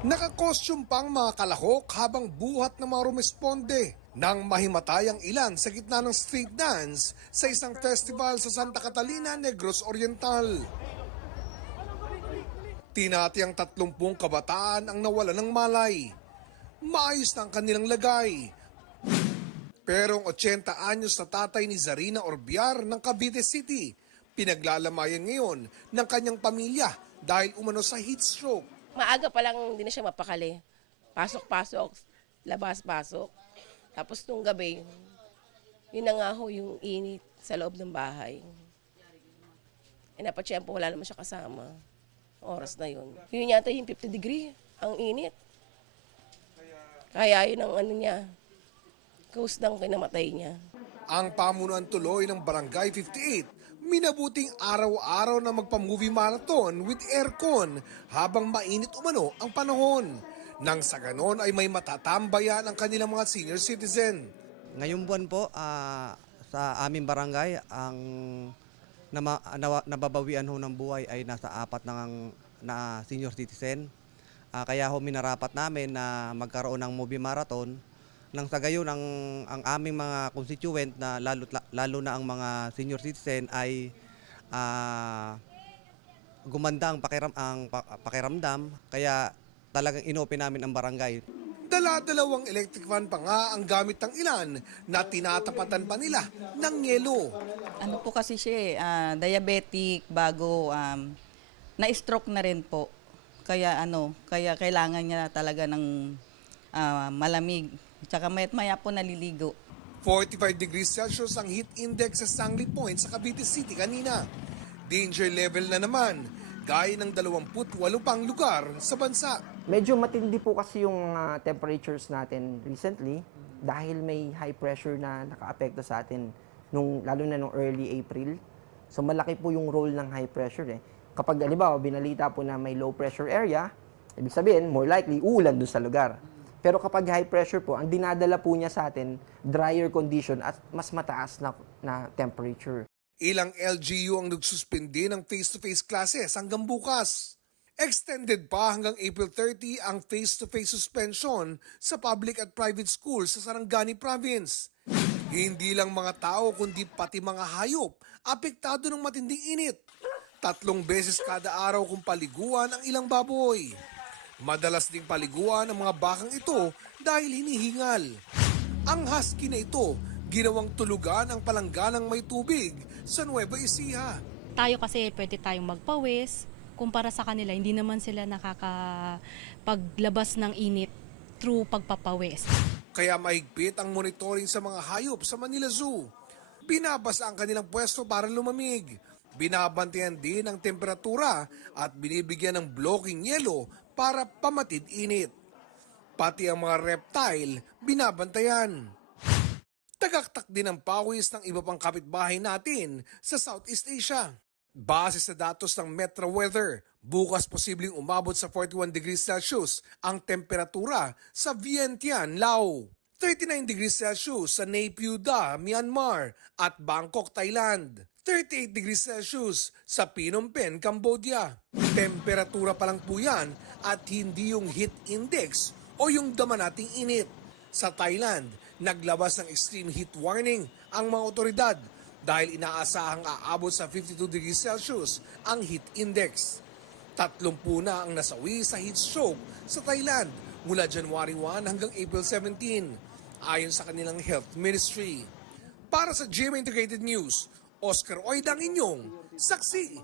Nakakostyum pang mga kalahok habang buhat ng mga rumisponde nang mahimatay ang ilan sa gitna ng street dance sa isang festival sa Santa Catalina, Negros Oriental. Tinatiyang 30 kabataan ang nawala ng malay. Maayos na ang kanilang lagay. Pero ang 80 anyos na tatay ni Zarina Orbiar ng Cavite City, pinaglalamayan ngayon ng kanyang pamilya dahil umano sa heat stroke. Maaga pa lang hindi na siya mapakali. Pasok-pasok, labas-pasok. Tapos nung gabi, yun na nga ho yung init sa loob ng bahay. Napatsyempo, wala naman siya kasama. Oras na yun. Yun yata yung 50 degree, ang init. Kaya yun ang ano niya, cause ng kinamatay niya. Ang pamunuan tuloy ng Barangay 58, minabuting araw-araw na magpa-movie marathon with aircon habang mainit umano ang panahon. Nang sa ganon ay may matatambayan ang kanilang mga senior citizen. Ngayong buwan po sa aming barangay, ang nababawian ho ng buhay ay nasa 4 na senior citizen. Kaya ho minarapat namin na magkaroon ng movie marathon. Nang sa gayon ang aming mga constituent na lalo na ang mga senior citizen ay gumanda ang pakiramdam, kaya talagang inopen namin ang barangay. Dala-dalawang electric fan pa nga ang gamit ng ilan na tinatapatan pa nila ng yelo. Ano po kasi siya diabetic, bago na-stroke na rin po. Kaya kaya kailangan niya talaga ng malamig. Tsaka maya po naliligo. 45 degrees Celsius ang heat index sa Sangli Point sa Cavite City kanina. Danger level na naman, gaya ng 28 pang lugar sa bansa. Medyo matindi po kasi yung temperatures natin recently dahil may high pressure na nakaapekto sa atin lalo na nung early April. So malaki po yung role ng high pressure eh. Kapag halimbawa binalita po na may low pressure area, ibig sabihin more likely uulan doon sa lugar. Pero kapag high pressure po, ang dinadala po niya sa atin, drier condition at mas mataas na temperature. Ilang LGU ang nagsuspindi ng face-to-face classes hanggang bukas. Extended pa hanggang April 30 ang face-to-face suspension sa public at private schools sa Sarangani Province. Hindi lang mga tao kundi pati mga hayop apektado ng matinding init. 3 beses kada araw kung paliguan ang ilang baboy. Madalas ding paliguan ang mga bakang ito dahil hinihingal. Ang husky na ito, ginawang tulugan ang palangganang may tubig sa Nueva Ecija. Tayo kasi pwede tayong magpawis. Kumpara sa kanila, hindi naman sila nakakapaglabas ng init through pagpapawis. Kaya mahigpit ang monitoring sa mga hayop sa Manila Zoo. Binabasa ang kanilang pwesto para lumamig. Binabantayan din ang temperatura at binibigyan ng blocking yelo para pamatid init. Pati ang mga reptile binabantayan. Tagaktak din ang pawis ng iba pang kapitbahay natin sa Southeast Asia. Base sa datos ng Metro Weather, bukas posibleng umabot sa 41 degrees Celsius ang temperatura sa Vientiane, Laos. 39 degrees Celsius sa Naypyidaw, Myanmar at Bangkok, Thailand. 38 degrees Celsius sa Phnom Penh, Cambodia. Temperatura pa lang po yan at hindi yung heat index o yung dama nating init. Sa Thailand, naglabas ng extreme heat warning ang mga otoridad dahil inaasahang aabot sa 52 degrees Celsius ang heat index. 30 na ang nasawi sa heat stroke sa Thailand mula January 1 hanggang April 17, ayon sa kanilang health ministry. Para sa GMA Integrated News, Oscar Oida ang inyong saksi.